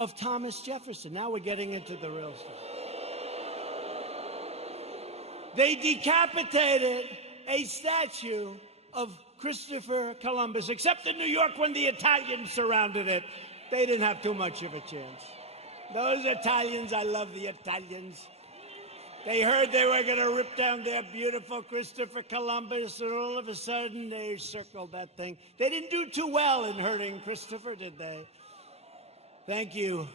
of Thomas Jefferson. Now we're getting into the real stuff. They decapitated a statue of Christopher Columbus, except in New York when the Italians surrounded it. They didn't have too much of a chance. Those Italians, I love the Italians. They heard they were going to rip down their beautiful Christopher Columbus, and all of a sudden they circled that thing. They didn't do too well in hurting Christopher, did they? Thank you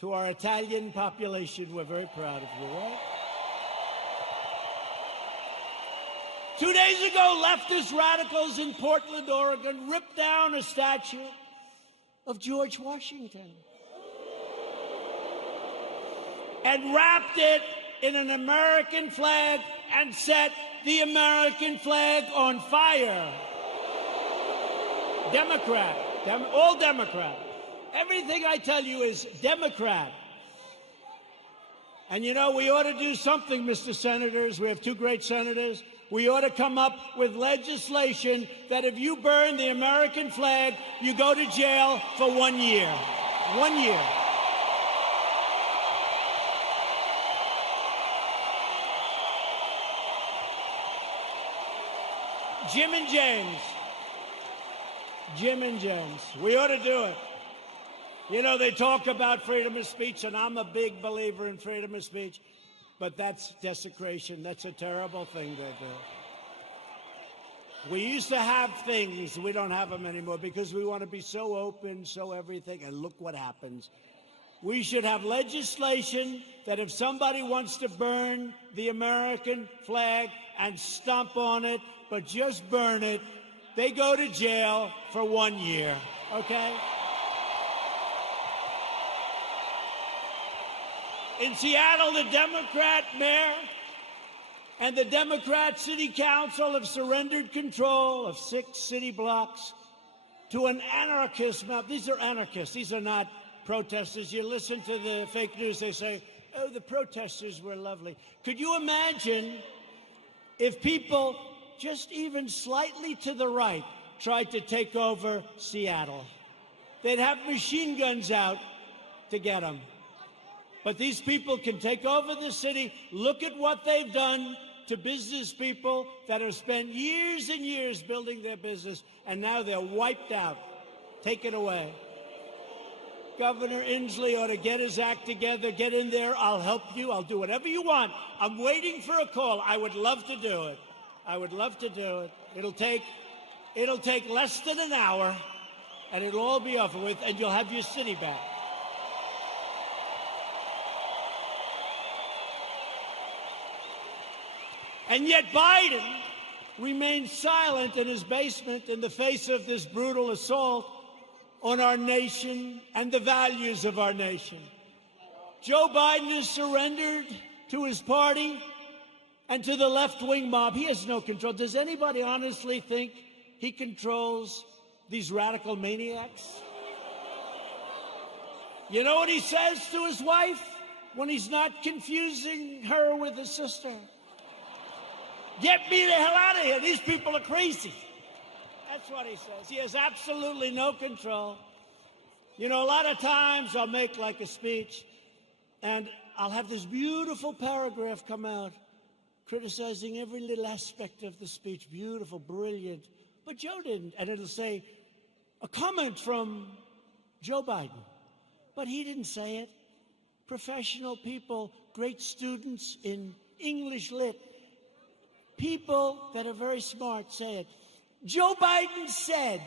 to our Italian population. We're very proud of you, right? 2 days ago, leftist radicals in Portland, Oregon, ripped down a statue of George Washington and wrapped it in an American flag and set the American flag on fire. Democrat, all Democrat. Everything I tell you is Democrat. And you know, we ought to do something, Mr. Senators. We have two great senators. We ought to come up with legislation that if you burn the American flag, you go to jail for 1 year. 1 year. Jim and James. Jim and James. We ought to do it. You know, they talk about freedom of speech, and I'm a big believer in freedom of speech, but that's desecration. That's a terrible thing to do. We used to have things. We don't have them anymore because we want to be so open, so everything, and look what happens. We should have legislation that if somebody wants to burn the American flag and stomp on it, but just burn it, they go to jail for 1 year, okay? In Seattle, the Democrat mayor and the Democrat city council have surrendered control of 6 city blocks to an anarchist mob. These are anarchists. These are not protesters. You listen to the fake news, they say, oh, the protesters were lovely. Could you imagine if people just even slightly to the right tried to take over Seattle? They'd have machine guns out to get them. But these people can take over the city. Look at what they've done to business people that have spent years and years building their business, and now they're wiped out. Take it away. Governor Inslee ought to get his act together. Get in there. I'll help you. I'll do whatever you want. I'm waiting for a call. I would love to do it. I would love to do it. It'll take less than an hour, and it'll all be over with, and you'll have your city back. And yet Biden remains silent in his basement in the face of this brutal assault on our nation and the values of our nation. Joe Biden has surrendered to his party and to the left-wing mob. He has no control. Does anybody honestly think he controls these radical maniacs? You know what he says to his wife when he's not confusing her with his sister? Get me the hell out of here. These people are crazy. That's what he says. He has absolutely no control. You know, a lot of times I'll make like a speech, and I'll have this beautiful paragraph come out criticizing every little aspect of the speech. Beautiful, brilliant. But Joe didn't. And it'll say, a comment from Joe Biden. But he didn't say it. Professional people, great students in English lit, people that are very smart say it. Joe Biden said,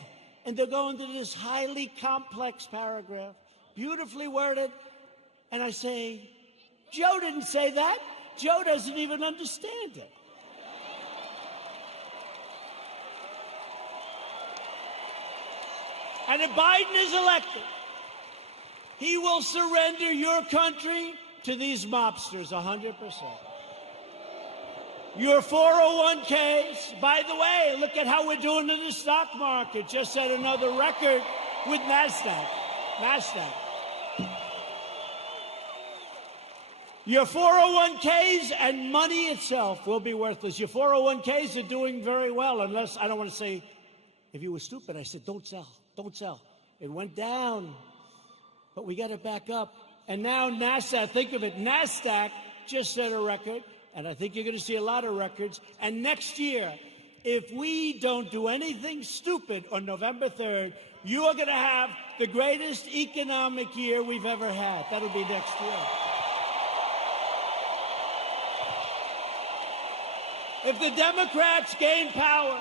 and they'll go into this highly complex paragraph, beautifully worded, and I say, Joe didn't say that. Joe doesn't even understand it. And if Biden is elected, he will surrender your country to these mobsters 100%. Your 401ks, by the way, look at how we're doing in the stock market. Just set another record with NASDAQ. Your 401ks and money itself will be worthless. Your 401ks are doing very well, unless, I don't want to say, if you were stupid, I said, don't sell, don't sell. It went down. But we got it back up. And now NASDAQ, think of it, NASDAQ just set a record, and I think you're going to see a lot of records. And next year, if we don't do anything stupid on November 3rd, you are going to have the greatest economic year we've ever had. That'll be next year. If the Democrats gain power,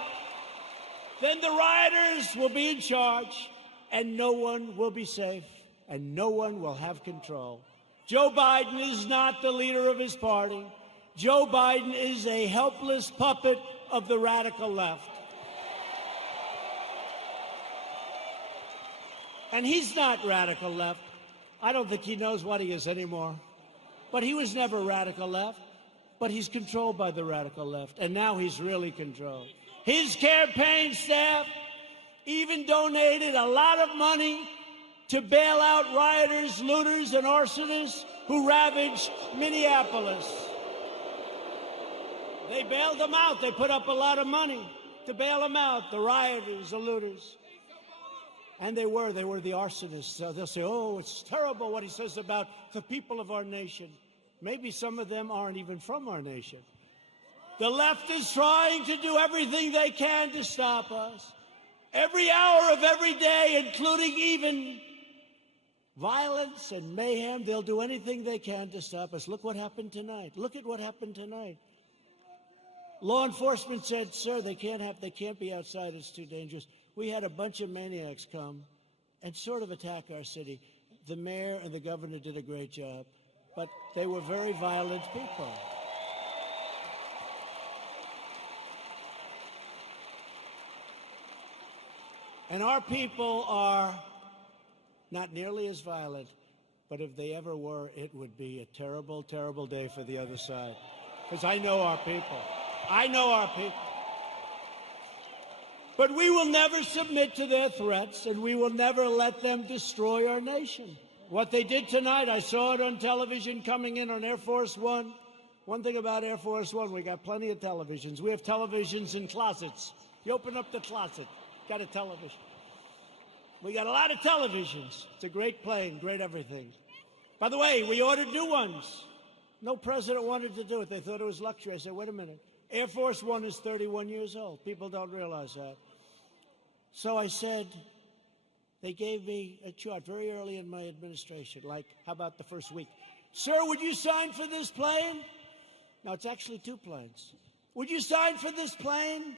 then the rioters will be in charge, and no one will be safe, and no one will have control. Joe Biden is not the leader of his party. Joe Biden is a helpless puppet of the radical left. And he's not radical left. I don't think he knows what he is anymore. But he was never radical left. But he's controlled by the radical left. And now he's really controlled. His campaign staff even donated a lot of money to bail out rioters, looters, and arsonists who ravaged Minneapolis. They bailed them out. They put up a lot of money to bail them out, the rioters, the looters. And they were the arsonists. So they'll say, oh, it's terrible what he says about the people of our nation. Maybe some of them aren't even from our nation. The left is trying to do everything they can to stop us. Every hour of every day, including even violence and mayhem, they'll do anything they can to stop us. Look what happened tonight. Look at what happened tonight. Law enforcement said, sir, they can't be outside. It's too dangerous. We had a bunch of maniacs come and sort of attack our city. The mayor and the governor did a great job, but they were very violent people. And our people are not nearly as violent, but if they ever were, it would be a terrible, terrible day for the other side. Because I know our people. I know our people. But we will never submit to their threats, and we will never let them destroy our nation. What they did tonight, I saw it on television coming in on Air Force One. One thing about Air Force One, we got plenty of televisions. We have televisions in closets. You open up the closet, got a television. We got a lot of televisions. It's a great plane, great everything. By the way, we ordered new ones. No president wanted to do it. They thought it was luxury. I said, wait a minute. Air Force One is 31 years old. People don't realize that. So I said, they gave me a chart very early in my administration, like, how about the first week? Sir, would you sign for this plane? Now, it's actually two planes. Would you sign for this plane?